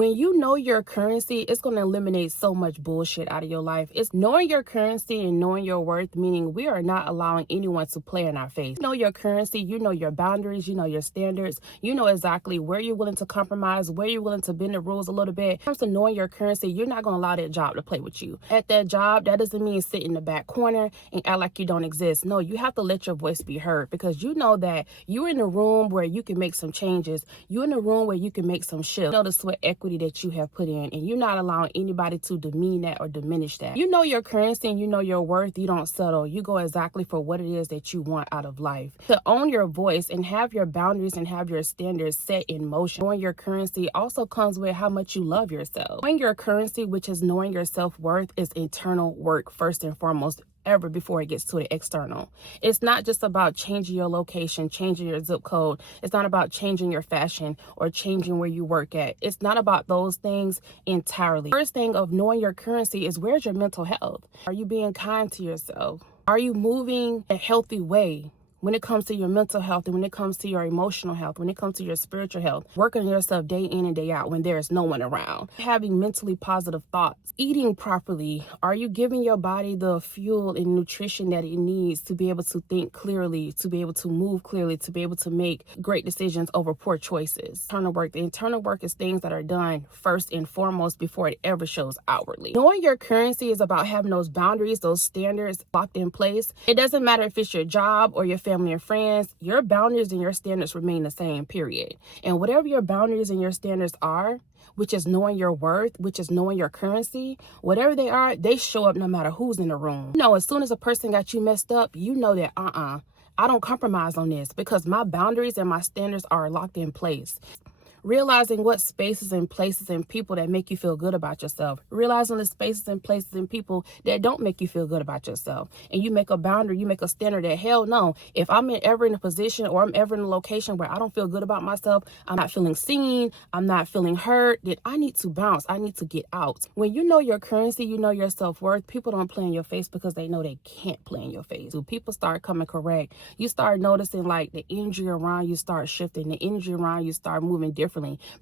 When you know your currency, it's going to eliminate so much bullshit out of your life. It's knowing your currency and knowing your worth, meaning we are not allowing anyone to play in our face. You know your currency, you know your boundaries, you know your standards, you know exactly where you're willing to compromise, where you're willing to bend the rules a little bit. When it comes to knowing your currency, you're not going to allow that job to play with you. At that job, that doesn't mean sit in the back corner and act like you don't exist. No, you have to let your voice be heard, because you know that you're in a room where you can make some changes. You're in a room where you can make some shifts. You know the sweat equity that you have put in, and you're not allowing anybody to demean that or diminish that. You know your currency and you know your worth. You don't settle. You go exactly for what it is that you want out of life. To own your voice and have your boundaries and have your standards set in motion. Knowing your currency also comes with how much you love yourself. Knowing your currency, which is knowing your self-worth, is internal work first and foremost, ever before it gets to the external. It's not just about changing your location, changing your zip code. It's not about changing your fashion or changing where you work at. It's not about those things entirely. First thing of knowing your currency is, where's your mental health? Are you being kind to yourself? Are you moving a healthy way? When it comes to your mental health, and when it comes to your emotional health, when it comes to your spiritual health, working on yourself day in and day out when there is no one around, having mentally positive thoughts, eating properly. Are you giving your body the fuel and nutrition that it needs to be able to think clearly, to be able to move clearly, to be able to make great decisions over poor choices? The internal work is things that are done first and foremost before it ever shows outwardly. Knowing your currency is about having those boundaries, those standards locked in place. It doesn't matter if it's your job or your family and friends, your boundaries and your standards remain the same, period. And whatever your boundaries and your standards are, which is knowing your worth, which is knowing your currency, whatever they are, they show up no matter who's in the room. You know, as soon as a person got you messed up, you know that, I don't compromise on this, because my boundaries and my standards are locked in place. Realizing what spaces and places and people that make you feel good about yourself. Realizing the spaces and places and people that don't make you feel good about yourself. And you make a boundary, you make a standard that, hell no, if I'm ever in a position or I'm ever in a location where I don't feel good about myself, I'm not feeling seen, I'm not feeling heard, then I need to bounce. I need to get out. When you know your currency, you know your self-worth, people don't play in your face because they know they can't play in your face. So people start coming correct. You start noticing like the energy around you start shifting, the energy around you start moving differently,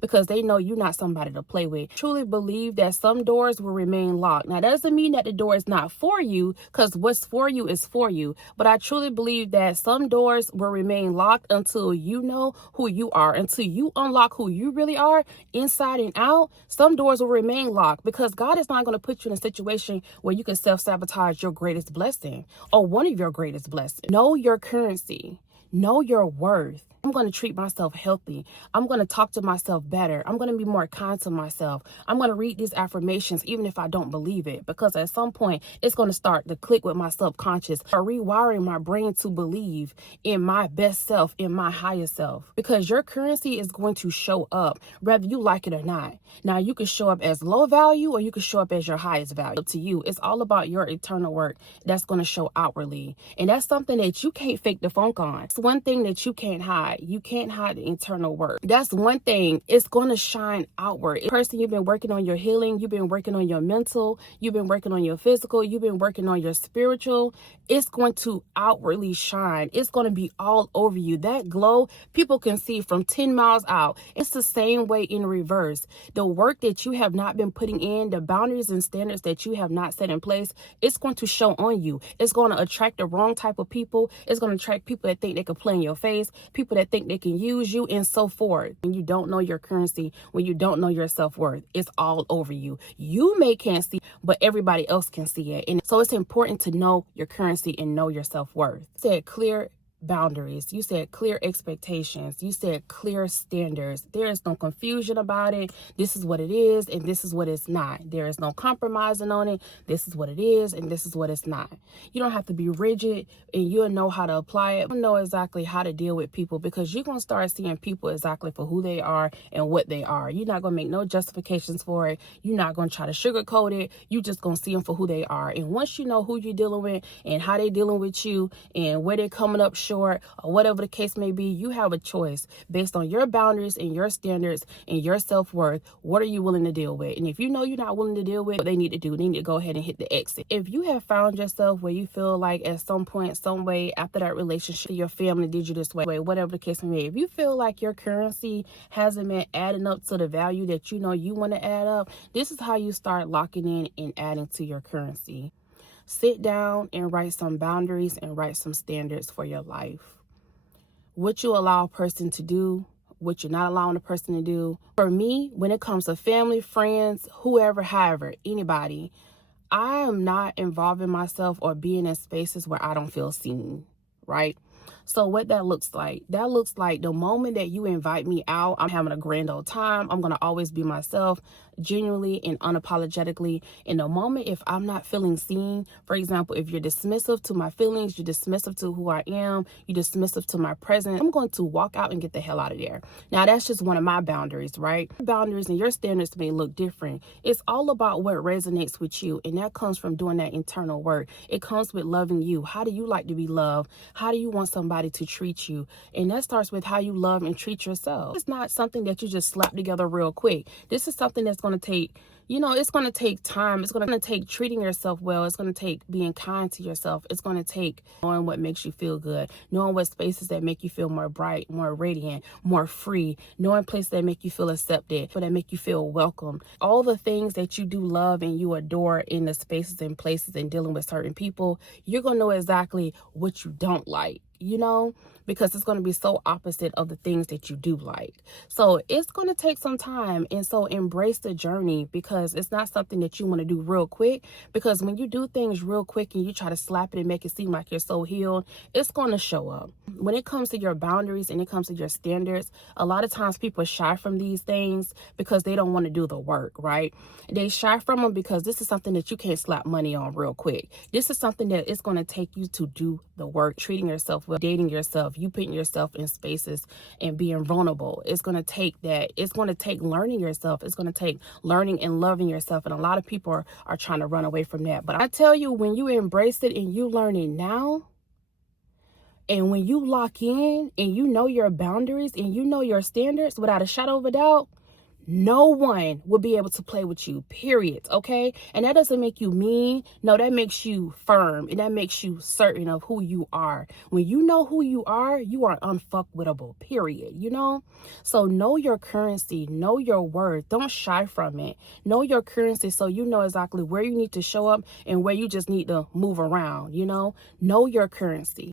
because they know you're not somebody to play with. Truly believe that some doors will remain locked. Now, that doesn't mean that the door is not for you, because what's for you is for you. But I truly believe that some doors will remain locked until you know who you are, until you unlock who you really are inside and out. Some doors will remain locked, because God is not going to put you in a situation where you can self-sabotage your greatest blessing or one of your greatest blessings. Know your currency. Know your worth. I'm going to treat myself healthy. I'm going to talk to myself better. I'm going to be more kind to myself. I'm going to read these affirmations even if I don't believe it, because at some point it's going to start to click with my subconscious, or rewiring my brain to believe in my best self, in my highest self, because your currency is going to show up whether you like it or not. Now, you can show up as low value or you can show up as your highest value. Up to you. It's all about your eternal work that's going to show outwardly. And that's something that you can't fake the funk on. It's one thing that you can't hide. You can't hide the internal work. That's one thing. It's going to shine outward. Person, you've been working on your healing. You've been working on your mental. You've been working on your physical. You've been working on your spiritual. It's going to outwardly shine. It's going to be all over you. That glow, people can see from 10 miles out. It's the same way in reverse. The work that you have not been putting in, the boundaries and standards that you have not set in place, it's going to show on you. It's going to attract the wrong type of people. It's going to attract people that think they can play in your face, people that think they can use you, and so forth. When you don't know your currency, when you don't know your self-worth, it's all over you. You can't see, but everybody else can see it. And so it's important to know your currency and know your self-worth. Said clear boundaries. You said clear expectations. You said clear standards. There is no confusion about it. This is what it is and this is what it's not. There is no compromising on it. This is what it is and this is what it's not. You don't have to be rigid, and you'll know how to apply it. You'll know exactly how to deal with people, because you're going to start seeing people exactly for who they are and what they are. You're not going to make no justifications for it. You're not going to try to sugarcoat it. You're just going to see them for who they are. And once you know who you're dealing with and how they're dealing with you and where they're coming up short, or whatever the case may be. You have a choice based on your boundaries and your standards and your self-worth. What are you willing to deal with? And if you know you're not willing to deal with, what they need to do, they need to go ahead and hit the exit. If you have found yourself where you feel like at some point, some way after that relationship, your family did you this way, whatever the case may be, if you feel like your currency hasn't been adding up to the value that you know you want to add up, this is how you start locking in and adding to your currency. Sit down and write some boundaries and write some standards for your life. What you allow a person to do, what you're not allowing a person to do. For me, when it comes to family, friends, whoever, however, anybody, I am not involving myself or being in spaces where I don't feel seen, right? So what that looks like the moment that you invite me out, I'm having a grand old time. I'm going to always be myself, genuinely and unapologetically. In the moment, if I'm not feeling seen, for example, if you're dismissive to my feelings, you're dismissive to who I am, you're dismissive to my presence, I'm going to walk out and get the hell out of there. Now, that's just one of my boundaries, right? Boundaries and your standards may look different. It's all about what resonates with you. And that comes from doing that internal work. It comes with loving you. How do you like to be loved? How do you want somebody to treat you? And that starts with how you love and treat yourself. It's not something that you just slap together real quick. This is something that's going to take, it's going to take time. It's going to take treating yourself well. It's going to take being kind to yourself. It's going to take knowing what makes you feel good, knowing what spaces that make you feel more bright, more radiant, more free, knowing places that make you feel accepted, that make you feel welcome. All the things that you do love and you adore in the spaces and places and dealing with certain people, you're going to know exactly what you don't like, because it's going to be so opposite of the things that you do like. So it's going to take some time. And so embrace the journey, because it's not something that you want to do real quick. Because when you do things real quick and you try to slap it and make it seem like you're so healed, it's going to show up. When it comes to your boundaries and it comes to your standards, a lot of times people shy from these things because they don't want to do the work, right? They shy from them because this is something that you can't slap money on real quick. This is something that it's going to take you to do the work, treating yourself well, dating yourself, you putting yourself in spaces and being vulnerable. It's going to take that. It's going to take learning yourself. It's going to take learning and loving yourself. And a lot of people are trying to run away from that. But I tell you, when you embrace it and you learn it now, and when you lock in and you know your boundaries and you know your standards without a shadow of a doubt, no one will be able to play with you, period, okay? And that doesn't make you mean. No, that makes you firm, and that makes you certain of who you are. When you know who you are unfuckwittable, period, So know your currency, know your worth. Don't shy from it. Know your currency so you know exactly where you need to show up and where you just need to move around, Know your currency.